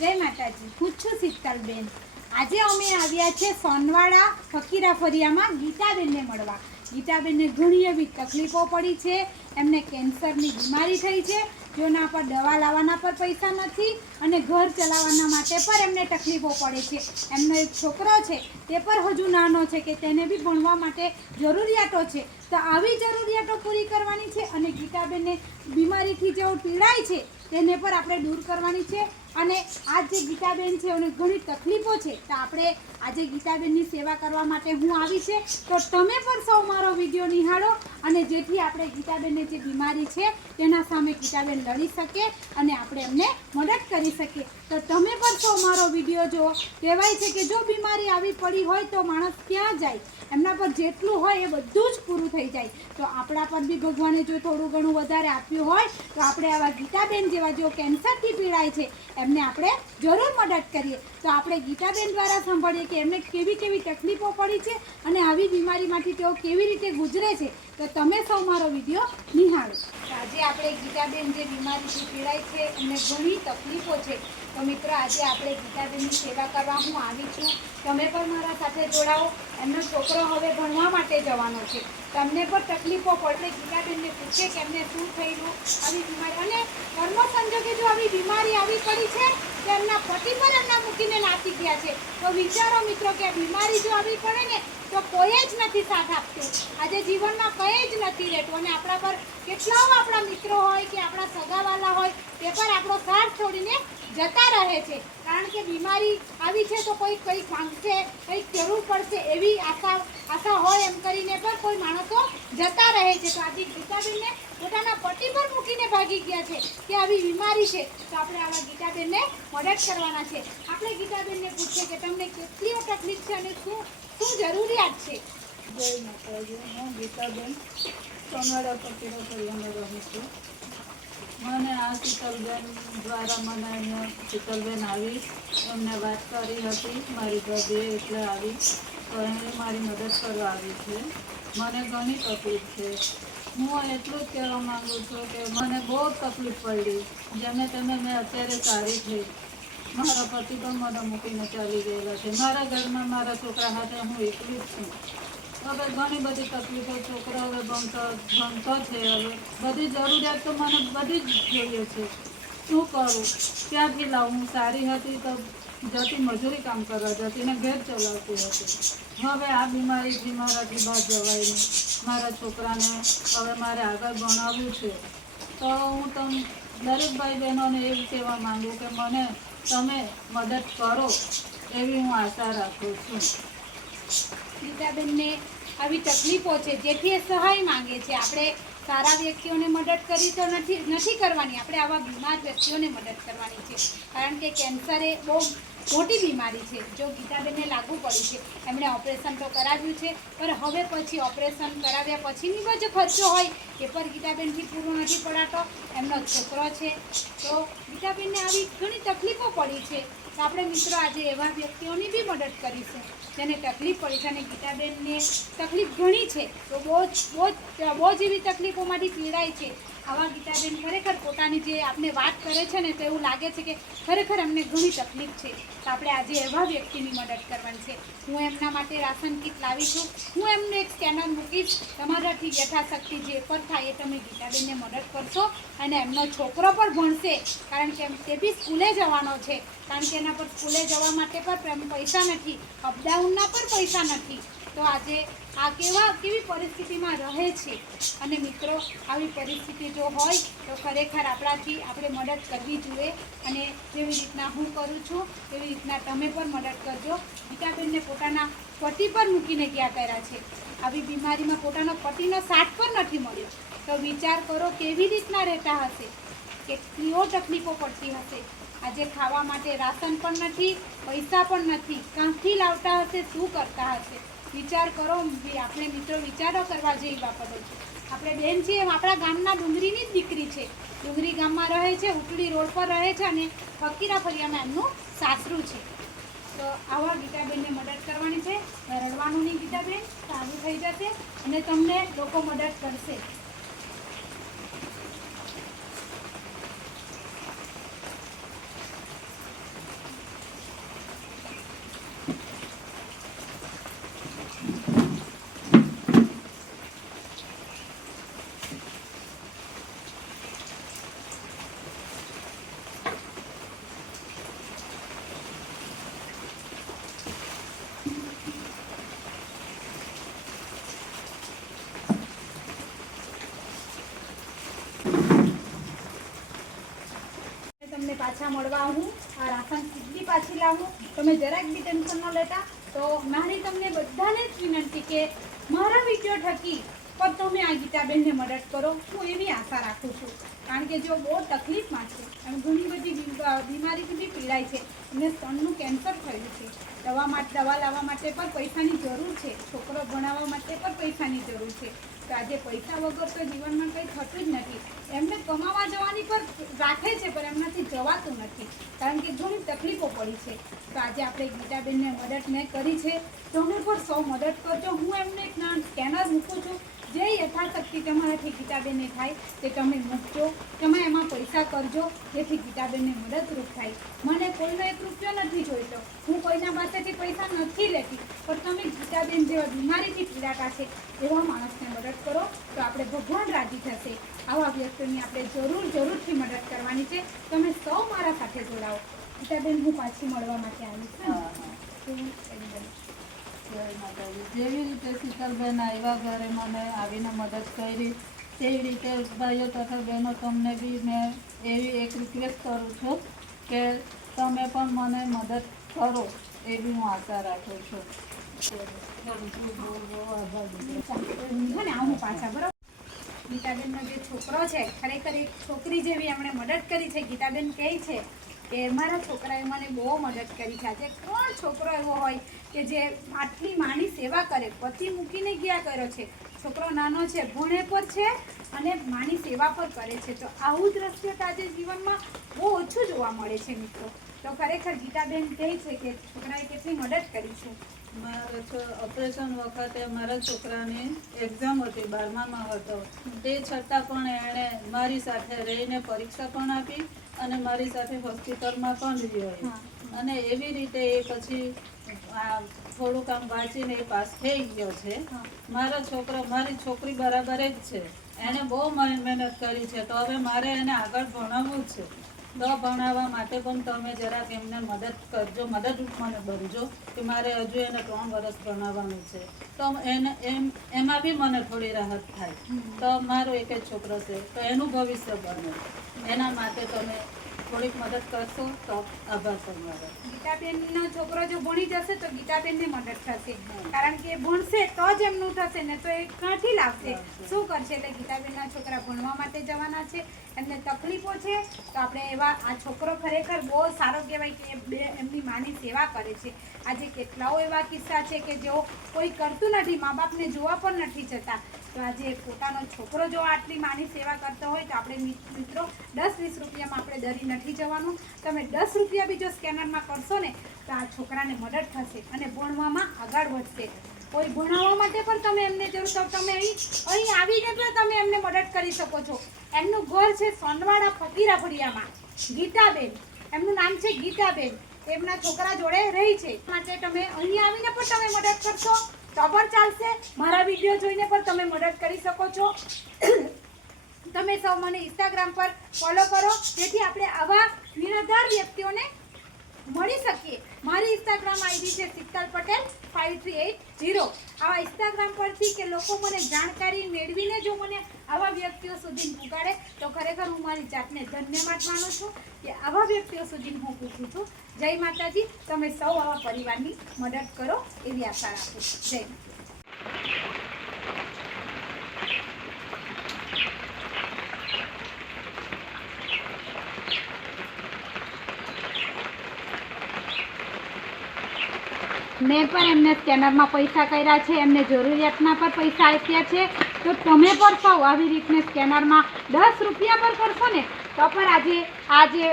જય માતાજી, હું છું શીતલબેન। આજે અમે આવ્યા છે સોનવાડા ફકીરા ફરિયામાં ગીતાબેનને મળવા। ગીતાબેનને ઘણી એવી તકલીફો પડી છે, એમને કેન્સરની બીમારી થઈ છે, જેના પર દવા લાવવાના પર પૈસા નથી અને ઘર ચલાવવાના માટે પર એમને તકલીફો પડે છે। એમનો એક છોકરો છે તે પર હજુ નાનો છે કે તેને બી ભણવા માટે જરૂરિયાતો છે, તો આવી જરૂરિયાતો પૂરી કરવાની છે અને ગીતાબેનને બીમારીથી જેઓ પીડાય છે તેને પર આપણે દૂર કરવાની છે। અને આ જે ગીતાબેન છે એને ઘણી તકલીફો છે, તો આપણે આજે ગીતાબેનની સેવા કરવા માટે હું આવી છે, તો તમે પણ સૌ મારો વિડીયો નિહાળો અને જેથી આપણે ગીતાબેનને જે બીમારી છે તેના સામે ગીતાબેન લડી શકે અને આપણે એમને મદદ કરી શકીએ। તો તમે પણ સૌ મારો વિડીયો જુઓ। કહેવાય છે કે જો બીમારી આવી પડી હોય તો માણસ ક્યાં જાય, એમના પર જેટલું હોય એ બધું જ પૂરું થઈ જાય। તો આપણા પર બી ભગવાને જો થોડું ઘણું વધારે આપ્યું હોય તો આપણે આવા ગીતાબેન જેવા જો કેન્સરથી પીડાય છે એમને આપણે જરૂર મદદ કરીએ। તો આપણે ગીતાબેન દ્વારા સાંભળીએ કે એમને કેવી કેવી તકલીફો પડી છે અને આવી બીમારીમાંથી તેઓ કેવી રીતે ગુજરે છે। તો તમે સૌ મારો વિડીયો નિહાળો। આજે આપણે ગીતાબેન જે બીમારીથી પીડાય છે એમને ઘણી તકલીફો છે, તો મિત્રો આજે આપણે ગીતાબેનની સેવા કરવા હું આવી છું, તમે પણ મારા સાથે જોડાઓ। એમનો છોકરો હવે ભણવા માટે જવાનો છે, તમને પણ તકલીફો પડશે। ગીતાબેનને પૂછે કે એમને શું થયેલું આવી બીમારી, અને કર્મ સંજોગે જો આવી બીમારી આવી પડી છે તો એમના પતિ પર એમના મૂકીને નાસી ગયા છે। તો વિચારો મિત્રો કે બીમારી જો આવી પડે ને તો કોઈ જ નથી સાથ આપતું, આજે જીવનમાં કંઈ જ નથી રહેતું અને આપણા પર કેટલાઓ આપણા મિત્રો હોય કે આપણા સગાવાલા હોય તે પર આપણો સાથ છોડીને જતા રહે છે, કારણ કે બીમારી આવી છે તો કોઈ કંઈક માંગશે, કંઈક જરૂર પડશે એવી આશા હોય એમ કરીને પણ કોઈ માણસો જતા રહે છે। તો આજે ગીતાબેનને પોતાના પતિ પર મૂકીને ભાગી ગયા છે કે આવી બીમારી છે, તો આપણે આવા ગીતાબેનને મદદ કરવાના છે। આપણે ગીતાબેનને પૂછીએ કે તમને કેટલી તકલીફ છે અને શું શું જરૂરિયાત છે। જય માતાજી, હું ગીતાબેન સોનવાડા ફકીરા ફરિયામાં રહું છું। મને આ શીતલબેન દ્વારા મને અહીંયા શીતલબેન આવી એમને વાત કરી હતી મારી ભાભીએ, એટલે આવી તો એને મારી મદદ કરવા આવી છે। મને ઘણી તકલીફ છે, હું એટલું જ કહેવા માગું છું કે મને બહુ તકલીફ પડી, જેને તમે મેં અત્યારે સારી થઈ। મારા પતિ પણ મને મૂકીને ચાલી ગયેલા છે, મારા ઘરમાં મારા છોકરા સાથે હું એકલી જ છું। હવે ઘણી બધી તકલીફો, છોકરા હવે ભણતો છે, હવે બધી જરૂરિયાત તો મને બધી જ જોઈએ છે, શું કરું, ક્યાંથી લાવું। હું સારી હતી તો જતી મજૂરી કામ કરવા જતી ને ઘર ચલાવતી હતી, હવે આ બીમારીથી મારાથી બહાર જવાય નહીં। મારા છોકરાને હવે મારે આગળ ભણાવવું છે, તો હું તમને દરેક ભાઈ બહેનોને એવું કહેવા માંગુ કે મને તમે મદદ કરો એવી હું આશા રાખું છું। ગીતાબેનને આવી તકલીફો છે જેથી એ સહાય માંગે છે। આપણે સારા વ્યક્તિઓને મદદ કરી તો નથી કરવાની, આપણે આવા બીમાર વ્યક્તિઓને મદદ કરવાની છે, કારણ કે કેન્સર એ બહુ મોટી બીમારી છે। જો ગીતાબેનને લાગુ પડી છે, એમણે ઓપરેશન તો કરાવ્યું છે, પણ હવે પછી ઓપરેશન કરાવ્યા પછીની જે ખર્ચો હોય એ પર ગીતાબેનથી પૂરો નથી પડાતો। એમનો છોકરો છે, તો ગીતાબેનને આવી ઘણી તકલીફો પડી છે, તો આપણે મિત્રો આજે એવા વ્યક્તિઓની બી મદદ કરીશું જેને તકલીફ પડી છે। અને ગીતાબેનને તકલીફ ઘણી છે, તો બહુ જ એવી તકલીફોમાંથી પીડાય છે। આવા ગીતાબેન ખરેખર પોતાની જે આપણે વાત કરે છે ને તો એવું લાગે છે કે ખરેખર એમને ઘણી તકલીફ છે, તો આપણે આજે એવા વ્યક્તિની મદદ કરવાની છે। હું એમના માટે રાશન કીટ લાવી છું, હું એમને એક સ્કેનર મૂકીશ, તમારાથી યથાશક્તિ જે પણ થાય એ તમે ગીતાબેનને મદદ કરશો અને એમનો છોકરો પણ ભણશે, કારણ કે તે બી સ્કૂલે જવાનો છે, કારણ કે એના પર સ્કૂલે જવા માટે પણ પૈસા નથી, અપડાઉનના પણ પૈસા નથી। તો આજે આ કેવી પરિસ્થિતિમાં રહે છે, અને મિત્રો આવી પરિસ્થિતિ જો હોય તો ખરેખર આપણાથી આપણે મદદ કરવી જોઈએ, અને જેવી રીતના હું કરું છું એવી રીતના તમે પણ મદદ કરજો। ગીતાબેનને પોતાના પતિ પર મૂકીને ગયા કર્યા છે, આવી બીમારીમાં પોતાનો પતિનો સાથ પણ નથી મળ્યો, તો વિચાર કરો કેવી રીતના રહેતા હશે, કેટલીઓ તકલીફો પડતી હશે। આજે ખાવા માટે રાશન પણ નથી, પૈસા પણ નથી, ક્યાંથી લાવતા હશે, શું કરતા હશે, વિચાર કરો। આપણે મિત્રો વિચારો કરવા જેવી બાબતો છે। આપણે બેન છીએ આપણા ગામના ડુંગરીની જ દીકરી છે, ડુંગરી ગામમાં રહે છે, ઉટડી રોડ પર રહે છે અને ફકીરા ફરિયામાં એમનું સાસરું છે। તો આવા ગીતાબેનને મદદ કરવાની છે, રડવાનું નહીં ગીતાબેન, સારું થઈ જશે અને તમને લોકો મદદ કરશે। એમને પાછા મળવા આવું, આ રાશન કીટ બી પાછી લાવું. તમે જરાક બી ટેન્શન ન લેતા. તો મારી તમને બધાને જ વિનંતી કે મારા વિડીયો થકી પણ તમે આ ગીતાબેનને મદદ કરો, હું એવી આશા રાખું છું. કારણ કે જો બહુ તકલીફમાં છે અને ઘણી બધી બીમારીથી બી પીડાય છે. એમને સ્તનનું કેન્સર થયું છે. દવા લાવવા માટે પણ પૈસાની જરૂર છે. છોકરો ભણાવવા માટે પણ પૈસાની જરૂર છે. તો આજે પૈસા વગર તો જીવનમાં કંઈ થતું જ નથી. એમને કમાવા જવાની પર રાખે છે પણ એમનાથી જવાતું નથી, કારણ કે ઘણી તકલીફો પડી છે. તો આજે આપણે ગીતાબેનને મદદ મેં કરી છે. તમે પણ સૌ મદદ કરજો. હું એમને એક સ્કેનર મૂકું છું, જે યથાશક્તિ તમારાથી ગીતાબેનને થાય તે તમે મૂકજો. તમે એમાં પૈસા કરજો, જેથી ગીતાબેનને મદદરૂપ થાય. મને કોઈનો 1 રૂપિયો નથી જોઈતો, હું કોઈના પાસેથી પૈસા નથી લેતી, પણ તમે ગીતાબેન જેવા બીમારીથી પીડાતા છે એવા માણસને મદદ કરો તો આપણે ભગવાન રાજી થશે. આવા વ્યક્તિની આપણે જરૂરથી મદદ કરવાની છે. તમે સૌ મારા સાથે જોડાઓ. ગીતાબેન, હું પાછી મળવા માટે આવીશ. જય માતાજી. જેવી રીતે શીતલબેન આવ્યા ઘરે મને આવીને મદદ કરી, તેવી રીતે ભાઈઓ તથા બહેનો તમને બી મેં એવી એક રિક્વેસ્ટ કરું છું કે તમે પણ મને મદદ કરો, એવી હું આશા રાખું છું. આવું પાછા બરોબર. ગીતાબેનનો જે છોકરો છે, ખરેખર એક છોકરી જેવી એમણે મદદ કરી છે. ગીતાબેન કહે છે કે મારા છોકરાએ મને બહુ મદદ કરી છે. આજે કોણ છોકરો એવો હોય કે જે આટલી માની સેવા કરે, પતિ મૂકીને ગયા કર્યો છે, છોકરો નાનો છે, ભણે પર છે અને માની સેવા પર કરે છે. તો આવું દ્રશ્ય તો આજે જીવનમાં બહુ ઓછું જોવા મળે છે મિત્રો. તો ખરેખર ગીતાબેન કહે છે કે છોકરાએ કેટલી મદદ કરી છે. મારા ઓપરેશન વખતે મારા છોકરાની એક્ઝામ હતી, 12માં હતો. તે છતાં પણ એણે મારી સાથે રહીને પરીક્ષા પણ આપી અને મારી સાથે હોસ્પિટલમાં પણ રહ્યો. અને એવી રીતે એ પછી થોડુંક આમ વાંચીને એ પાસ થઈ ગયો છે. મારો છોકરો મારી છોકરી બરાબર જ છે. એણે બહુ મહેનત કરી છે. તો હવે મારે એને આગળ ભણાવવું છે. તો ભણાવવા માટે પણ તમે જરાક એમને મદદ કરજો, મદદરૂપ મને બનજો કે મારે હજુ એને 3 વર્ષ ભણાવવાનું છે. તો એમાં બી મને થોડી રાહત થાય. તો મારો એક જ છોકરો છે, તો એનું ભવિષ્ય બને, એના માટે તમે થોડીક મદદ કરશો તો આભાર તમારો. ગીતાબેનનો છોકરો જો ભણી જશે તો ગીતાબેનને મદદ થશે, કારણ કે ભણશે તો જ એમનું થશે ને તો એ ક્યાંથી લાવશે, શું કરશે. એટલે ગીતાબેનના છોકરા ભણવા માટે જવાના છે, એમને તકલીફો છે. તો આપણે એવા આ છોકરો ખરેખર બહુ સારો કહેવાય કે એમની માની સેવા કરે છે. આજે કેટલાઓ એવા કિસ્સા છે કે જેઓ કોઈ કરતું નથી, મા બાપને જોવા પણ નથી જતા. તો આજે પોતાનો છોકરો જો આટલી માની સેવા કરતો હોય તો આપણે મિત્રો 10-20 રૂપિયામાં આપણે ડરી નથી જવાનું. તમે 10 રૂપિયા બી જો સ્કેનરમાં કરશો ને તો આ છોકરાને મદદ થશે અને ભણવામાં આગળ વધશે. કોઈ ભણાવવા માટે પણ તમે એમને જરૂર તો તમે અહીં આવીને પણ તમે એમને મદદ કરી શકો છો. એમનું ઘર છે સોનવાડા ફકીરાફળિયામાં. ગીતાબેન એમનું નામ છે, ગીતાબેન. એમના છોકરા જોડે રહી છે. માટે તમે અહીં આવીને પણ તમે મદદ કરશો તો પણ ચાલશે. મારા વિડીયો જોઈને પણ તમે મદદ કરી શકો છો. તમે સૌ મને ઇન્સ્ટાગ્રામ પર ફોલો કરો, જેથી આપણે આવા નિરાધાર વ્યક્તિઓને મળી શકીએ. મારી ઇન્સ્ટાગ્રામ આઈડી છે શીતલ પટેલ 5380. આવા ઇન્સ્ટાગ્રામ પરથી કે લોકો મને જાણકારી મેળવીને જો મને આવા વ્યક્તિઓ સુધી પહોંચાડે તો ખરેખર હું મારી જાતને ધન્યવાદ માનું છું કે આવા વ્યક્તિઓ સુધી હું પૂછું છું. જય માતાજી. તમે સૌ આવા પરિવારની મદદ કરો એવી આશા રાખું છું. જય માતા. મેં પણ એમને સ્કેનરમાં પૈસા કર્યા છે, એમને જરૂરિયાતના પર પૈસા આપ્યા છે. તો તમે પણ સૌ આવી રીતને સ્કેનરમાં 10 રૂપિયા પર કરશો ને તો પણ આજે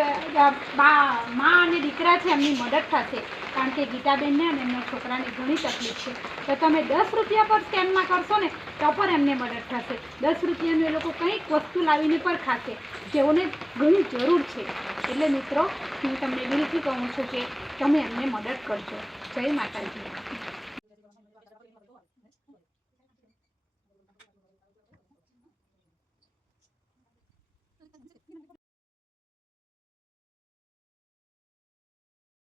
મા અને દીકરા છે એમની મદદ થશે. કારણ કે ગીતાબેનને અને એમના છોકરાને ઘણી તકલીફ છે. તો તમે 10 રૂપિયા પર સ્કેનમાં કરશો ને તો પણ એમને મદદ થશે. 10 રૂપિયાનું એ લોકો કંઈક વસ્તુ લાવીને પણ ખાશે, જેઓને ઘણી જરૂર છે. એટલે મિત્રો, હું તમને દિલથી કહું છું કે તમે એમને મદદ કરજો. જય માતાજી.